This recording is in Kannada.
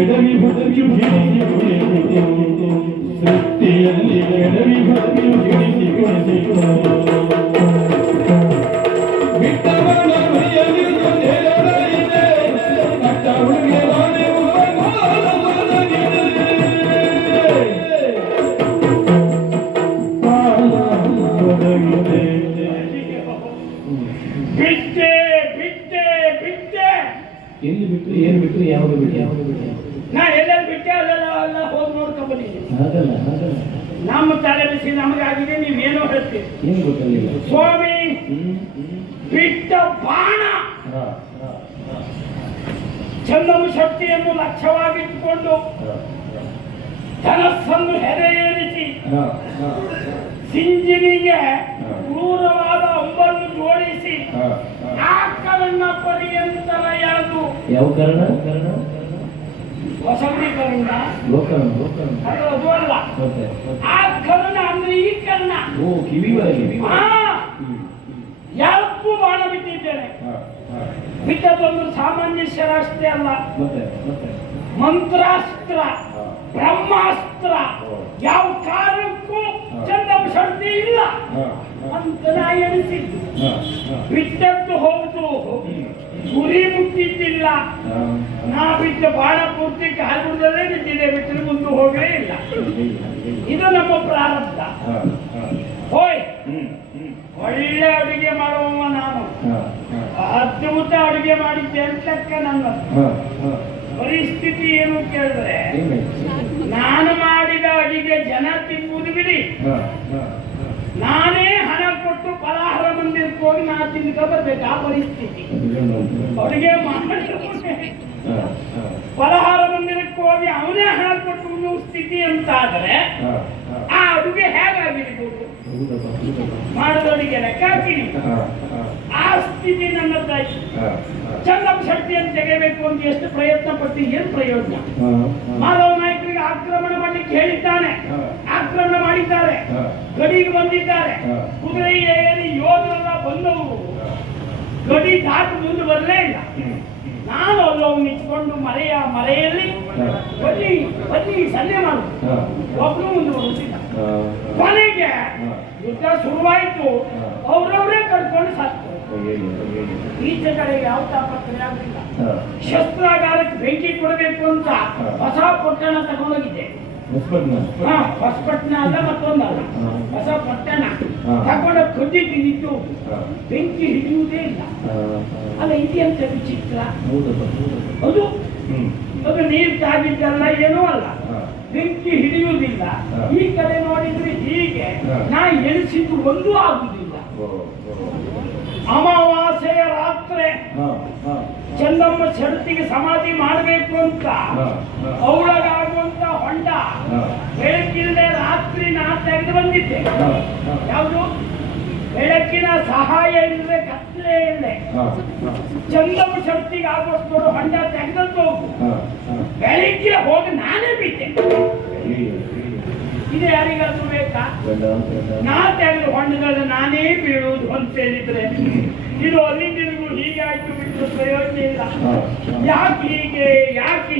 ಎಡವಿಭಕ್ತಿಯು ಹಿಡಿಸಿಕೊಂಡಿತು ಸೃಷ್ಟಿಯಲ್ಲಿ ಎಡವಿಭಕ್ತಿಯು ಹಿಡಿಸಿಕೊಂಡಿತು ಬಿಟ್ಟವನ ಮೈಯಲ್ಲಿ ನೆರಳಿದೆ ಕಟ್ಟ ಹುಡುಗಿಯ ಬಿಟ್ಟೆ ಬಿಟ್ಟೆ ಬಿಟ್ಟೆ ಎಲ್ಲಿ ಬಿಟ್ರಿ ಏನ್ ಬಿಟ್ರಿ ಯಾವ್ದು ಬಿಟ್ರಿ ನಾ ಎಲ್ಲೆಲ್ಲಿ ಬಿಟ್ಟೆ ಅಲ್ಲೆಲ್ಲ ಹೋಗಿ ನೋಡ್ಕೊಂಡ್ಬಂದಿದ್ದೀನಿ. ಹಾಗಲ್ಲ ಹಾಗಲ್ಲ ನಮ್ಮ ತಲೆ ಬಿಸಿ ನಮಗಾಗಿದೆ, ನೀವೇನೋ ಹೇಳ್ತೀರಿ. ಏನ್ ಗೊತ್ತಿಲ್ಲ ಸ್ವಾಮಿ ಬಿಟ್ಟ ಬಾಣ ಚಂದಮ ಶಕ್ತಿಯನ್ನು ಲಕ್ಷ್ಯವಾಗಿಟ್ಟುಕೊಂಡು ಧನಸ್ಸನ್ನು ಹೆದೆಯೇರಿಸಿ ಸಿಂಜಿನಿಗೆ ಕ್ರೂರವಾದ ಅಂಬನ್ನು ಜೋಡಿಸಿ ಆ ಕರ್ಣ ಪರ್ಯಂತರ ಯಾವುದು ಯಾವ ಕರ್ಣ ವಸಂತೀಕರಣ ಅದು ಅಲ್ಲ, ಆ ಕರ್ಣ ಅಂದ್ರೆ ಈ ಕರ್ಣ. ಯಾವಕ್ಕೂ ಬಾಣ ಬಿಟ್ಟಿದ್ದೇನೆ. ಬಿಟ್ಟದೊಂದು ಸಾಮಾನ್ಯ ಶರಾಸ್ತ್ರ ಅಲ್ಲ, ಮಂತ್ರಾಸ್ತ್ರ, ಬ್ರಹ್ಮಾಸ್ತ್ರ. ಯಾವ ಕಾರಣಕ್ಕೂ ಚಂದಮ ಶಕ್ತಿ ಇಲ್ಲ ಅಂತ ನಾ ಎಣಿಸಿದ್ದು. ಬಿಟ್ಟದ್ದು ಹೌದು, ಗುರಿ ಮುಟ್ಟಿದ್ದಿಲ್ಲ. ನಾ ಬಿಟ್ಟ ಬಾಣ ಪೂರ್ತಿ ಕಾಲ್ಗುಡದಲ್ಲೇ ಬಿಟ್ಟಿದೆ, ಬಿಟ್ಟರೆ ಮುಂದೆ ಹೋಗಲೇ ಇಲ್ಲ. ಇದು ನಮ್ಮ ಪ್ರಾರಬ್ಧ. ಹೋಯ್, ಒಳ್ಳೆ ಅಡುಗೆ ಮಾಡುವವ ನಾನು, ಅದ್ಭುತ ಅಡುಗೆ ಮಾಡಿದ್ದೆ ಅಂತಕ್ಕ ನನ್ನ ಪರಿಸ್ಥಿತಿ ಏನು ಕೇಳಿದ್ರೆ, ನಾನು ಮಾಡಿದ ಅಡಿಗೆ ಜನ ತಿನ್ನುವುದು ಬಿಡಿ, ನಾನೇ ಹಣ ಕೊಟ್ಟು ಫಲಾಹಾರ ಮಂದಿರಕ್ಕೆ ಹೋಗಿ ನಾ ತಿನ್ಕೊ ಬರ್ಬೇಕು. ಆ ಪರಿಸ್ಥಿತಿ. ಅಡುಗೆ ಮಾಡಿ ಫಲಾಹಾರ ಮಂದಿರಕ್ಕೆ ಹೋಗಿ ಅವನೇ ಹಣ ಕೊಟ್ಟು ಉಣ್ಣುವ ಸ್ಥಿತಿ ಅಂತಾದ್ರೆ ಆ ಅಡುಗೆ ಹೇಗಾಗಿರ್ಬೋದು? ಮಾಡೋದು ಅಡುಗೆ ಲೆಕ್ಕ ಹಾಕಿನಿ. ಆ ಸ್ಥಿತಿ ನನ್ನದಾಯ್ತು. ಚಂದಮ ಶಕ್ತಿಯನ್ನು ತೆಗೆಯಬೇಕು ಅಂತ ಎಷ್ಟು ಪ್ರಯತ್ನ ಪಟ್ಟು ಏನ್ ಪ್ರಯೋಜನ? ಮಾಧವ ನಾಯಕರಿಗೆ ಆಕ್ರಮಣ ಮಾಡಲಿಕ್ಕೆ ಹೇಳಿದ್ದಾನೆ, ಆಕ್ರಮಣ ಮಾಡಿದ್ದಾರೆ, ಗಡಿಗೆ ಬಂದಿದ್ದಾರೆ. ಕುದುರೆ ಏರಿ ಯೋಧರೆಲ್ಲ ಬಂದವರು ಗಡಿ ದಾಟು ಮುಂದೆ ಬರಲೇ ಇಲ್ಲ. ನಾನು ಅಲ್ಲವು ನಿಂತ್ಕೊಂಡು ಮರೆಯಲ್ಲಿ ಬನ್ನಿ ಬನ್ನಿ ಸನ್ನೆ ಮಾಡು, ಒಬ್ಬನು ಮುಂದೆ ಬರುತ್ತಿಲ್ಲ. ಕೊನೆಗೆ ಯುದ್ಧ ಶುರುವಾಯಿತು, ಅವ್ರವರೇ ಕಟ್ಕೊಂಡು ಸತ್ತು. ಈಚೆ ಕಡೆ ಯಾವ ತಾಪತ್ರೆ ಆಗಲಿಲ್ಲ. ಶಸ್ತ್ರಾಗಾರಕ್ಕೆ ಬೆಂಕಿ ಕೊಡಬೇಕು ಅಂತ ಹೊಸ ಪೊಟ್ಟಣ ತಗೊಂಡೋಗಿದ್ದೆ. ಹೊಸಪಟ್ಟಣ ಅಲ್ಲ, ಮತ್ತೊಂದಲ್ಲ, ಹೊಸ ಪಟ್ಟಣ ತಗೊಂಡ ಕಡ್ಡಿ ತಿಂದಿತ್ತು. ಬೆಂಕಿ ಹಿಡಿಯುವುದೇ ಇಲ್ಲ. ಅಲ್ಲ, ಇದೆಯಂತ ವಿಚಿತ್ರ. ಅದು ಅದು ನೀರು ತಾಗಿದ್ದಲ್ಲ, ಏನೂ ಅಲ್ಲ, ಬೆಂಕಿ ಹಿಡಿಯುವುದಿಲ್ಲ. ಈ ಕಡೆ ನೋಡಿದ್ರೆ ಹೀಗೆ ನಾ ಎಣಿಸಿದ್ದು ಒಂದೂ ಆಗುವುದಿಲ್ಲ. ಅಮಾವಾಸ್ಯೆಯ ರಾತ್ರಿ ಚಂದಮ್ಮ ಶಕ್ತಿಗೆ ಸಮಾಧಿ ಮಾಡಬೇಕು ಅಂತ ಅವಳಗಾಗುವಂತ ಹೊಂಡ ಬೆಳಕಿಲ್ಲದೆ ರಾತ್ರಿ ನಾ ತೆಗೆದು ಬಂದಿದ್ದೆ. ಯಾವುದು? ಬೆಳಕಿನ ಸಹಾಯ ಇಲ್ಲದೆ, ಕತ್ತಲೆ ಇಲ್ಲದೆ ಚಂದಮ್ಮ ಶಕ್ತಿಗೆ ಆಗೋಷ್ಟು ಹೊಂಡ ತೆಗೆದದ್ದು ಬೆಳಿಗ್ಗೆ ಹೋಗಿ ನಾನೇ ಬಿಟ್ಟೆ. ಇದು ಯಾರಿಗಾದ್ರೂ ಬೇಕಾ? ನಾ ತೆಗೆದು ಹೊಂಡದಲ್ಲಿ ನಾನೇ ಬೀಳುವುದು ಅಂತ ಹೇಳಿದ್ರೆ ಇದು ಅಲ್ಲಿಂದಿಗೂ ಹೀಗೆ ಆಯ್ತು, ಬಿಟ್ಟು ಪ್ರಯೋಜನ ಇಲ್ಲ. ಯಾಕೆ ಹೀಗೆ ಯಾಕೆ